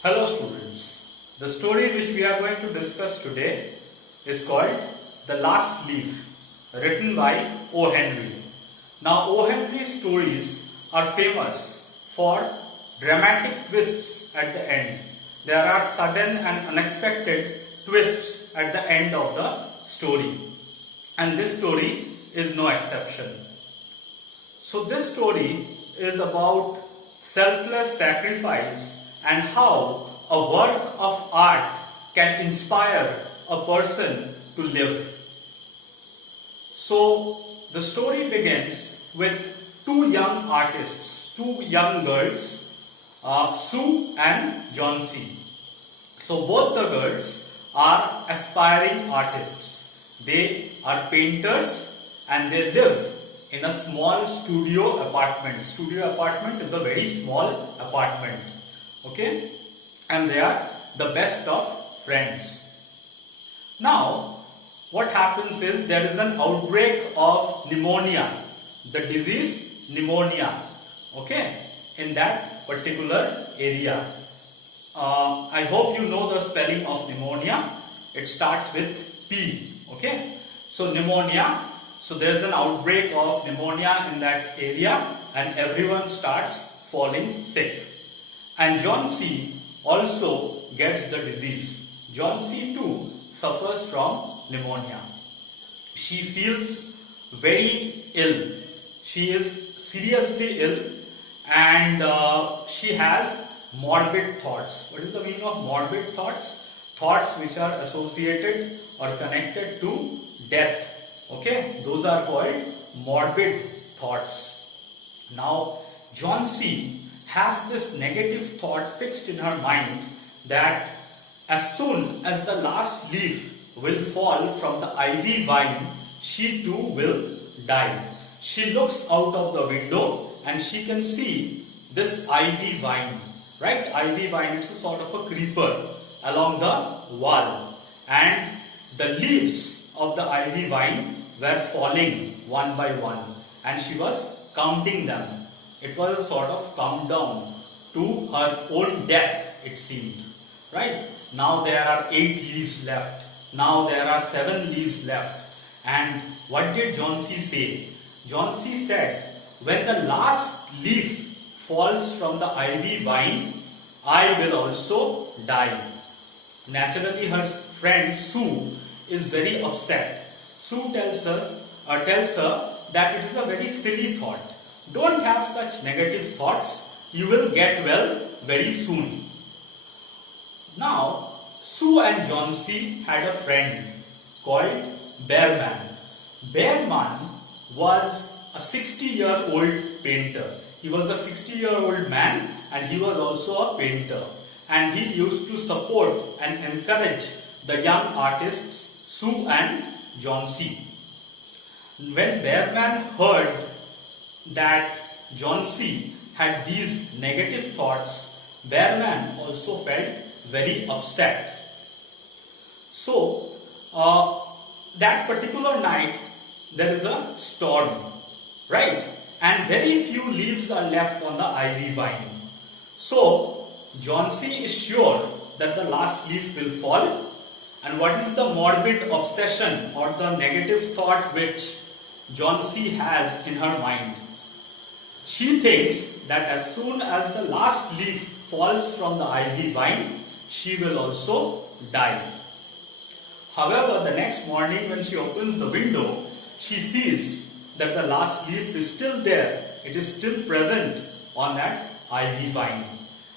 Hello students, the story which we are going to discuss today is called The Last Leaf, written by O. Henry. Now O. Henry's stories are famous for dramatic twists at the end. There are sudden and unexpected twists at the end of the story, and this story is no exception. So this story is about selfless sacrifice and how a work of art can inspire a person to live. So the story begins with two young artists, two young girls, Sue and Johnsy. So both the girls are aspiring artists. They are painters and they live in a small studio apartment. Studio apartment is a very small apartment. Okay? And they are the best of friends. Now, what happens is there is an outbreak of pneumonia. The disease pneumonia. Okay? In that particular area. I hope you know the spelling of pneumonia. It starts with P. Okay? So pneumonia. So there is an outbreak of pneumonia in that area and everyone starts falling sick. And Johnsy also gets the disease. Johnsy too suffers from pneumonia. She feels very ill. She is seriously ill and she has morbid thoughts. What is the meaning of morbid thoughts? Thoughts which are associated or connected to death. Okay, those are called morbid thoughts. Now, Johnsy has this negative thought fixed in her mind that as soon as the last leaf will fall from the ivy vine, she too will die. She looks out of the window and she can see this ivy vine, right? Ivy vine, it's a sort of a creeper along the wall, and the leaves of the ivy vine were falling one by one, and she was counting them. It was a sort of countdown to her own death, it seemed. Right? Now there are 8 leaves left. Now there are 7 leaves left. And what did Johnsy say? Johnsy said, when the last leaf falls from the ivy vine, I will also die. Naturally, her friend Sue is very upset. Sue tells her that it is a very silly thought. Don't have such negative thoughts. You will get well very soon. Now, Sue and Johnsy had a friend called Bearman. Bearman was a 60-year-old painter. He was a 60-year-old man and he was also a painter. And he used to support and encourage the young artists Sue and Johnsy. When Bearman heard that Johnsy had these negative thoughts, Bearman also felt very upset. So, that particular night there is a storm, right? And very few leaves are left on the ivy vine. So, Johnsy is sure that the last leaf will fall. And what is the morbid obsession or the negative thought which Johnsy has in her mind? She thinks that as soon as the last leaf falls from the ivy vine, she will also die. However, the next morning when she opens the window, she sees that the last leaf is still there. It is still present on that ivy vine.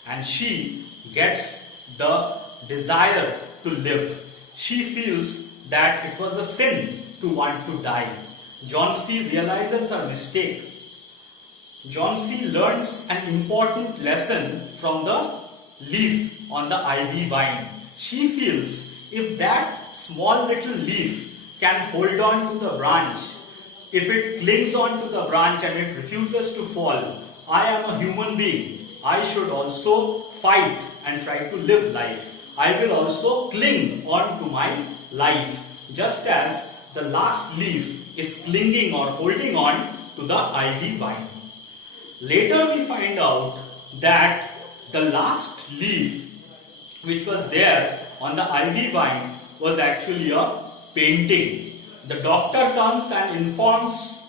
And she gets the desire to live. She feels that it was a sin to want to die. Johnsy realizes her mistake. Johnsy learns an important lesson from the leaf on the ivy vine. She feels if that small little leaf can hold on to the branch, if it clings on to the branch and it refuses to fall, I am a human being. I should also fight and try to live life. I will also cling on to my life, just as the last leaf is clinging or holding on to the ivy vine. Later we find out that the last leaf which was there on the ivy vine was actually a painting. The doctor comes and informs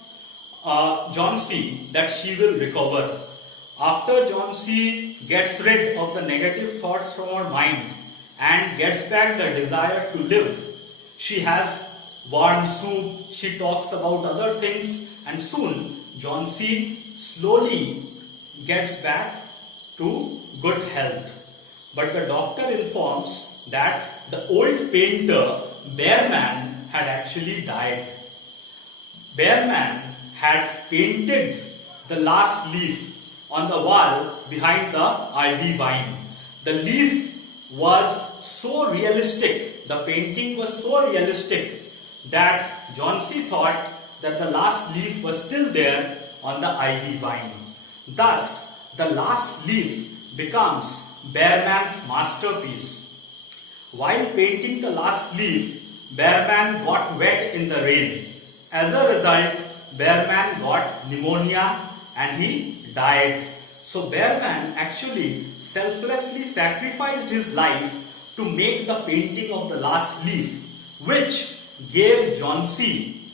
John C. that she will recover. After John C. gets rid of the negative thoughts from her mind and gets back the desire to live, she has warm soup, she talks about other things, and soon John C. slowly gets back to good health. But the doctor informs that the old painter Bearman had actually died. Bearman had painted the last leaf on the wall behind the ivy vine. The leaf was so realistic, the painting was so realistic that John C. thought that the last leaf was still there on the ivy vine. Thus, the last leaf becomes Bearman's masterpiece. While painting the last leaf, Bearman got wet in the rain. As a result, Bearman got pneumonia and he died. So Bearman actually selflessly sacrificed his life to make the painting of the last leaf, which gave John C.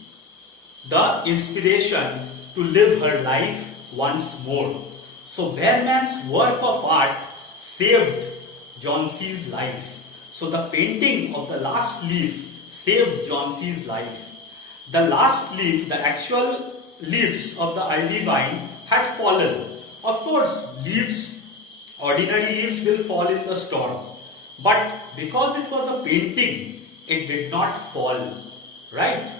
the inspiration to live her life once more. So Bearman's work of art saved John C.'s life. So the painting of the last leaf saved John C.'s life. The last leaf, the actual leaves of the ivy vine had fallen. Of course, leaves, ordinary leaves will fall in the storm. But because it was a painting, it did not fall. Right?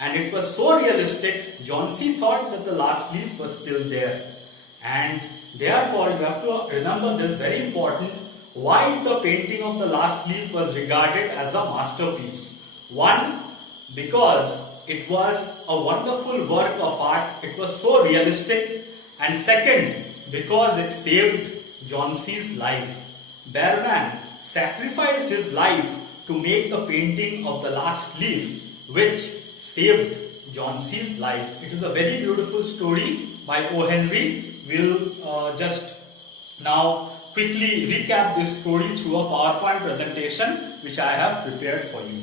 And it was so realistic, John C. thought that the last leaf was still there. And therefore, you have to remember this, very important, why the painting of the last leaf was regarded as a masterpiece. One, because it was a wonderful work of art, it was so realistic. And second, because it saved John C.'s life. Bearman sacrificed his life to make the painting of the last leaf, which saved John C.'s life. It is a very beautiful story by O. Henry. We'll just now quickly recap this story through a PowerPoint presentation which I have prepared for you.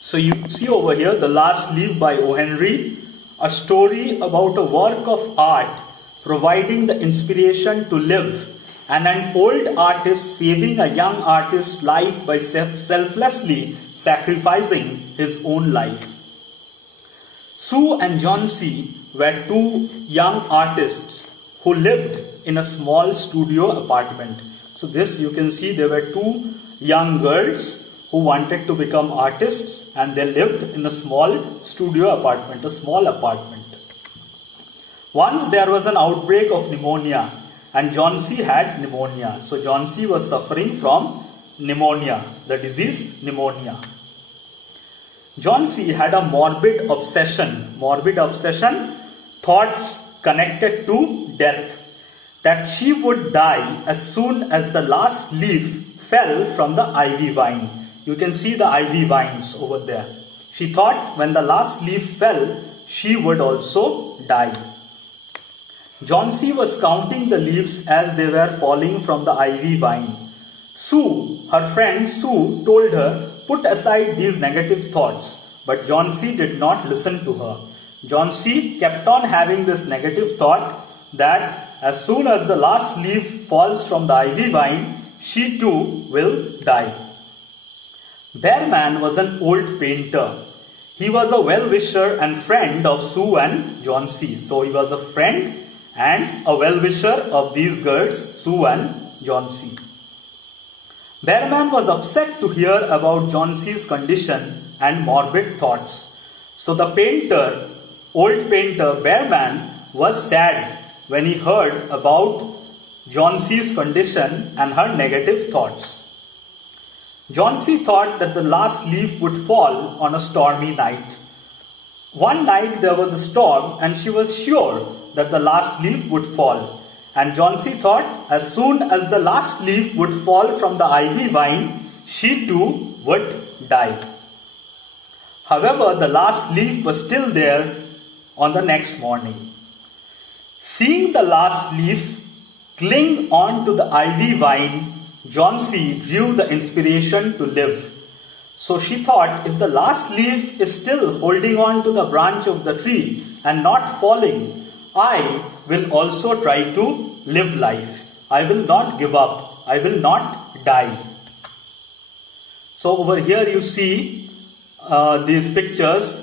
So you see over here, The Last Leaf by O. Henry, a story about a work of art providing the inspiration to live, and an old artist saving a young artist's life by selflessly sacrificing his own life. Sue and John C. were two young artists who lived in a small studio apartment. So this you can see, there were two young girls who wanted to become artists, and they lived in a small studio apartment, a small apartment. Once there was an outbreak of pneumonia, and John C. had pneumonia. So John C. was suffering from pneumonia, the disease pneumonia. John C. had a morbid obsession, thoughts connected to death, that she would die as soon as the last leaf fell from the ivy vine. You can see the ivy vines over there. She thought when the last leaf fell, she would also die. John C. was counting the leaves as they were falling from the ivy vine. Sue, her friend Sue, told her, put aside these negative thoughts. But John C. did not listen to her. John C. kept on having this negative thought that as soon as the last leaf falls from the ivy vine, she too will die. Bearman was an old painter. He was a well-wisher and friend of Sue and John C. So he was a friend and a well-wisher of these girls, Sue and John C. Bearman was upset to hear about John C.'s condition and morbid thoughts. So the painter, old painter Bearman, was sad when he heard about John C.'s condition and her negative thoughts. John C. thought that the last leaf would fall on a stormy night. One night there was a storm and she was sure that the last leaf would fall. And John C. thought as soon as the last leaf would fall from the ivy vine, she too would die. However, the last leaf was still there on the next morning. Seeing painting the last leaf, cling on to the ivy vine, Jhansi drew the inspiration to live. So she thought, if the last leaf is still holding on to the branch of the tree and not falling, I will also try to live life. I will not give up. I will not die. So over here you see these pictures.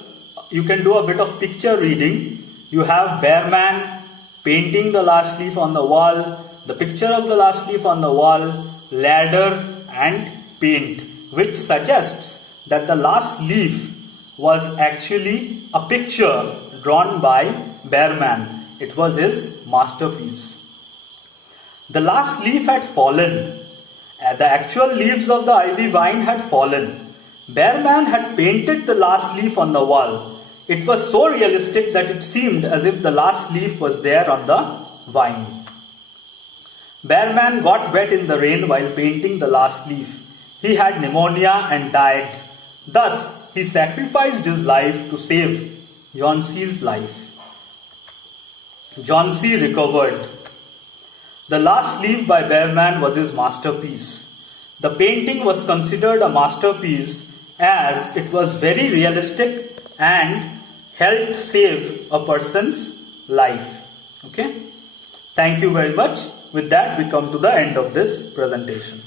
You can do a bit of picture reading. You have bear man painting the last leaf on the wall, the picture of the last leaf on the wall, ladder and paint, which suggests that the last leaf was actually a picture drawn by bear man. It was his masterpiece. The last leaf had fallen. The actual leaves of the ivy vine had fallen. Bear man had painted the last leaf on the wall. It was so realistic that it seemed as if the last leaf was there on the vine. Bear man got wet in the rain while painting the last leaf. He had pneumonia and died. Thus, he sacrificed his life to save Jhansi's life. Jhansi recovered. The last leaf by bear man was his masterpiece. The painting was considered a masterpiece as it was very realistic and helped save a person's life. Okay? Thank you very much. With that, we come to the end of this presentation.